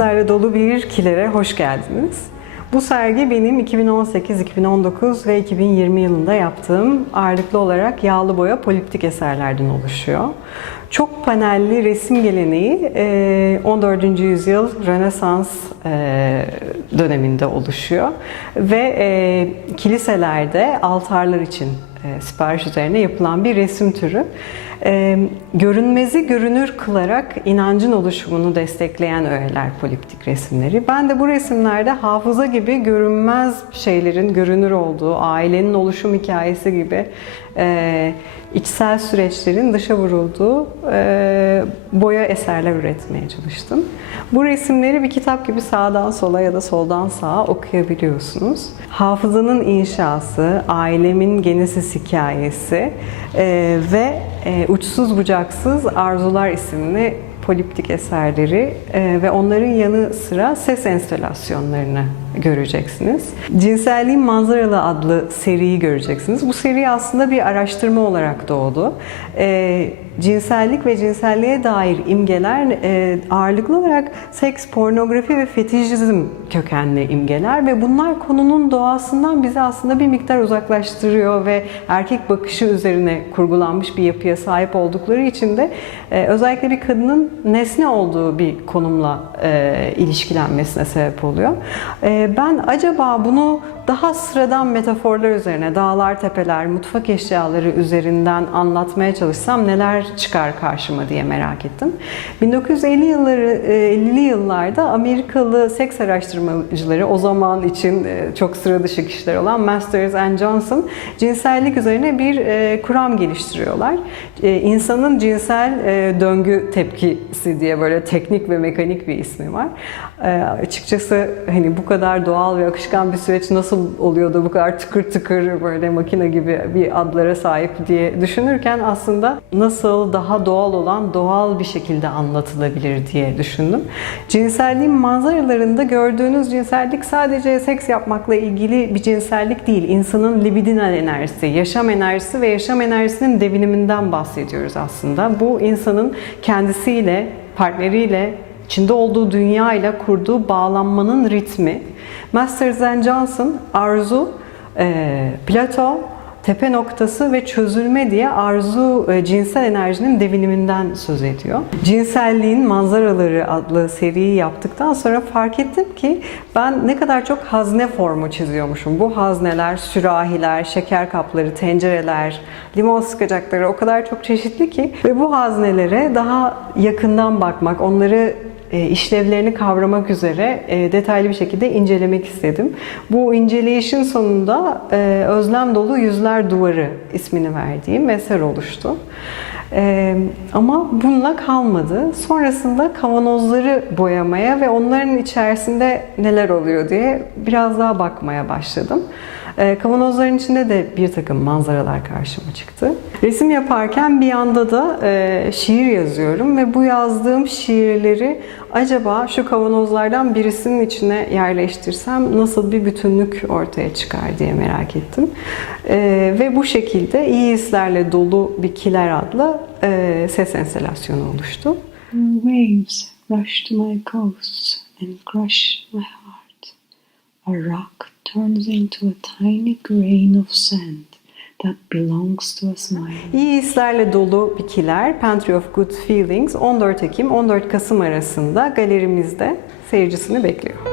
hislerle dolu bir kilere hoş geldiniz. Bu sergi benim 2018, 2019 ve 2020 yılında yaptığım ağırlıklı olarak yağlı boya poliptik eserlerden oluşuyor. Çok panelli resim geleneği e, 14. yüzyıl Rönesans e, döneminde oluşuyor ve e, kiliselerde altarlar için e, sipariş üzerine yapılan bir resim türü. E, görünmezi görünür kılarak inancın oluşumunu destekleyen öğeler poliptik resimleri. Ben de bu resimlerde hafıza gibi görünmez şeylerin görünür olduğu, ailenin oluşum hikayesi gibi e, içsel süreçlerin dışa vurulduğu e, boya eserler üretmeye çalıştım. Bu resimleri bir kitap gibi sağdan sola ya da soldan sağa okuyabiliyorsunuz. Hafızanın inşası, ailemin genesis hikayesi e, ve e, Uçsuz Bucaksız Arzular isimli poliptik eserleri e, ve onların yanı sıra ses enstalasyonlarını göreceksiniz. Cinselliğin Manzaralı adlı seriyi göreceksiniz. Bu seri aslında bir araştırma olarak doğdu. E, cinsellik ve cinselliğe dair imgeler e, ağırlıklı olarak seks, pornografi ve fetişizm kökenli imgeler ve bunlar konunun doğasından bizi aslında bir miktar uzaklaştırıyor ve erkek bakışı üzerine kurgulanmış bir yapıya sahip oldukları için de e, özellikle bir kadının nesne olduğu bir konumla e, ilişkilenmesine sebep oluyor. E, ben acaba bunu daha sıradan metaforlar üzerine, dağlar, tepeler, mutfak eşyaları üzerinden anlatmaya çalışsam neler çıkar karşıma diye merak ettim. 1950 yılları 50'li yıllarda Amerikalı seks araştırmacıları o zaman için çok sıra dışı kişiler olan Masters and Johnson cinsellik üzerine bir kuram geliştiriyorlar. İnsanın cinsel döngü tepkisi diye böyle teknik ve mekanik bir ismi var. Açıkçası hani bu kadar doğal ve akışkan bir süreç nasıl oluyordu bu kadar tıkır tıkır böyle makine gibi bir adlara sahip diye düşünürken aslında nasıl daha doğal olan doğal bir şekilde anlatılabilir diye düşündüm. Cinselliğin manzaralarında gördüğünüz cinsellik sadece seks yapmakla ilgili bir cinsellik değil. İnsanın libidinal enerjisi, yaşam enerjisi ve yaşam enerjisinin deviniminden bahsediyoruz aslında. Bu insanın kendisiyle, partneriyle, içinde olduğu dünya ile kurduğu bağlanmanın ritmi. Masters and Johnson arzu, plato, tepe noktası ve çözülme diye arzu e, cinsel enerjinin deviniminden söz ediyor. Cinselliğin Manzaraları adlı seriyi yaptıktan sonra fark ettim ki ben ne kadar çok hazne formu çiziyormuşum. Bu hazneler, sürahiler, şeker kapları, tencereler, limon sıkacakları o kadar çok çeşitli ki ve bu haznelere daha yakından bakmak, onları e, işlevlerini kavramak üzere e, detaylı bir şekilde incelemek istedim. Bu inceleyişin sonunda Özlem Dolu Yüzler Duvarı ismini verdiğim eser oluştu. ama bununla kalmadı. Sonrasında kavanozları boyamaya ve onların içerisinde neler oluyor diye biraz daha bakmaya başladım. Kavanozların içinde de bir takım manzaralar karşıma çıktı. Resim yaparken bir yanda da şiir yazıyorum ve bu yazdığım şiirleri acaba şu kavanozlardan birisinin içine yerleştirsem nasıl bir bütünlük ortaya çıkar diye merak ettim. Ve bu şekilde iyi hislerle dolu bir kiler adlı ses enstalasyonu oluştu. Waves rush to my coast and crush my heart. A rock turns into a tiny grain of sand that belongs to a smile. İyi hislerle dolu bir kiler, Pantry of Good Feelings 14 Ekim 14 Kasım arasında galerimizde seyircisini bekliyor.